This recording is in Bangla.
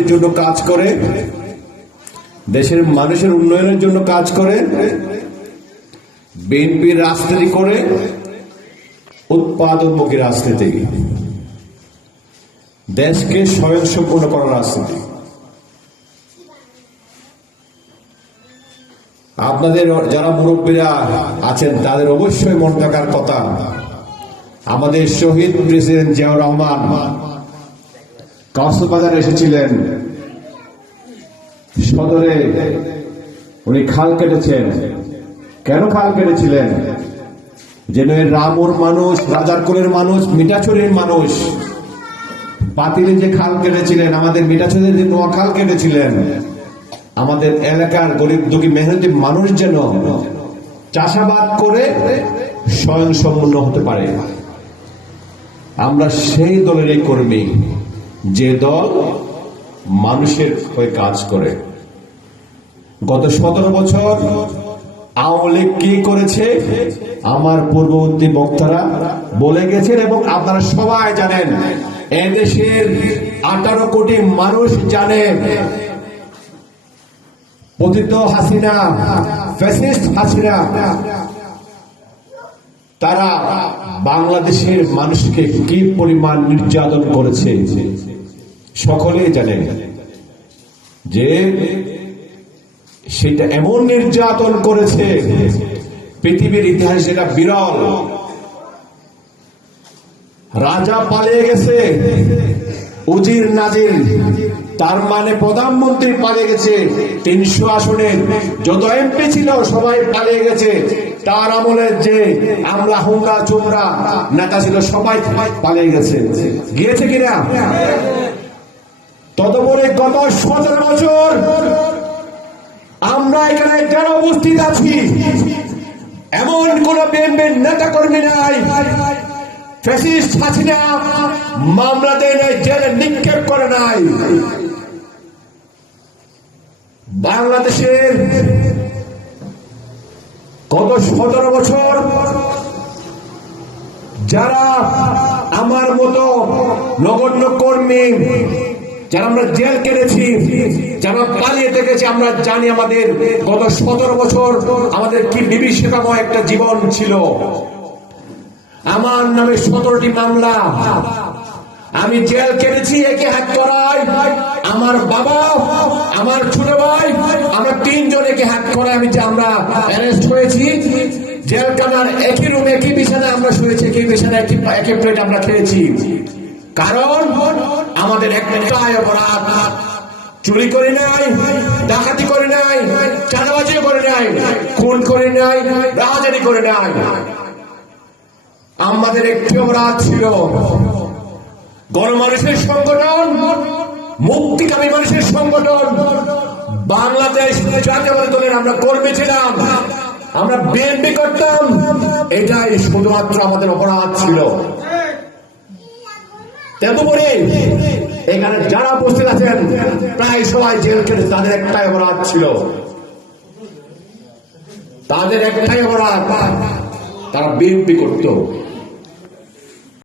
রাজনীতির জন্য কাজ করে, দেশের মানুষের উন্নয়নের জন্য কাজ করে, বিএনপির রাজনীতি করে, উৎপাদনমুখী রাজনীতি। দেশকে স্বয়ংসম্পূর্ণ করার রাজনীতি। আপনাদের যারা মুরব্বীরা আছেন, তাদের অবশ্যই মনে থাকার কথা। আমাদের শহীদ প্রেসিডেন্ট জিয়াউর রহমান কক্সবাজার এসেছিলেন। সদরে উনি খাল কেটেছেন। কেন খাল কেটেছিলেন? যেন রামুর মানুষ, রাজার কোলের মানুষ, মিঠাছড়ির মানুষ পাতিলে যে খাল কেটেছিলেন, আমাদের মিঠাছড়ির যে নোয়া খাল কেটেছিলেন, আমাদের এলাকার গরিব দুঃখী মেহনতি মানুষ যেন চাষাবাদ করে স্বয়ং সম্পূর্ণ হতে পারে। আমরা সেই দলেরই কর্মী। যে দল মানুষের হয়ে কাজ করে। গত সতেরো বছর আওয়ামী কি করেছে? আমার পূর্ববর্তী বক্তারা বলে গেছেন এবং আপনারা সবাই জানেন, এদেশের আঠারো কোটি মানুষ জানেন পতিত হাসিনা, ফ্যাসিস্ট হাসিনা, তারা বাংলাদেশের মানুষকে কি পরিমাণ নির্যাতন করেছে? সকলেই জানেন যে সেটা এমন নির্যাতন করেছে, পৃথিবীর ইতিহাসে এটা বিরল। রাজা পালিয়ে গেছে, উজির নাজির, তার মানে প্রধানমন্ত্রী পালিয়ে গেছে, তিনশো আসনে, যত এমপি ছিল সবাই পালিয়ে গেছে। তার আমলের যে আমরা হুমরা চুমরা, নেতা ছিল সবাই পালিয়ে গেছে। গিয়েছে কিনা? ততপরে গত সতেরো বছর আমরা এখানে যারা উপস্থিত আছি? এমন কোন বিএনপির নেতা কর্মী নাই, ফ্যাসিস্ট হাসিনা মামলা দেয় নাই জেলে নিক্ষেপ করে নাই। বাংলাদেশের গত সতেরো বছর যারা আমার মতো নগণ্য কর্মী আমরা জেল কেটেছি পালিয়ে আমরা জানি আমাদের গত সতেরো বছর আমাদের কি একটা জীবন ছিল। আমার নামে সতেরোটি মামলা। আমি জেল কেটেছি, একে হাত করাই আমার বাবা, আমার ছোট ভাই, আমরা তিনজন একে হাত করাই আমি যে আমরা অ্যারেস্ট হয়েছি, জেলখানার একই রুমে একই বিছানায় আমরা শুয়েছি, একই বিছানায় একই প্লেট আমরা খেয়েছি। কারণ আমাদের একটাই অপরাধ। চুরি করে নাই, ডাকাতি করে নাই, চাঁদাবাজি করে নাই, খুন করে নাই, রাহাজারি করে নাই। আমাদের একটি অপরাধ ছিল গণমানুষের সংগঠন, মুক্তিকামী মানুষের সংগঠন। বাংলাদেশ জাতীয়বাদী দলের আমরা কর্মী ছিলাম, আমরা বিএনপি করতাম। এটাই শুধুমাত্র আমাদের অপরাধ ছিল। তদুপরি এখানে যারা উপস্থিত আছেন, প্রায় সবাই জেল খেটে তাদের একটাই অপরাধ ছিল। তাদের একটাই অপরাধ, তারা বিএনপি করত।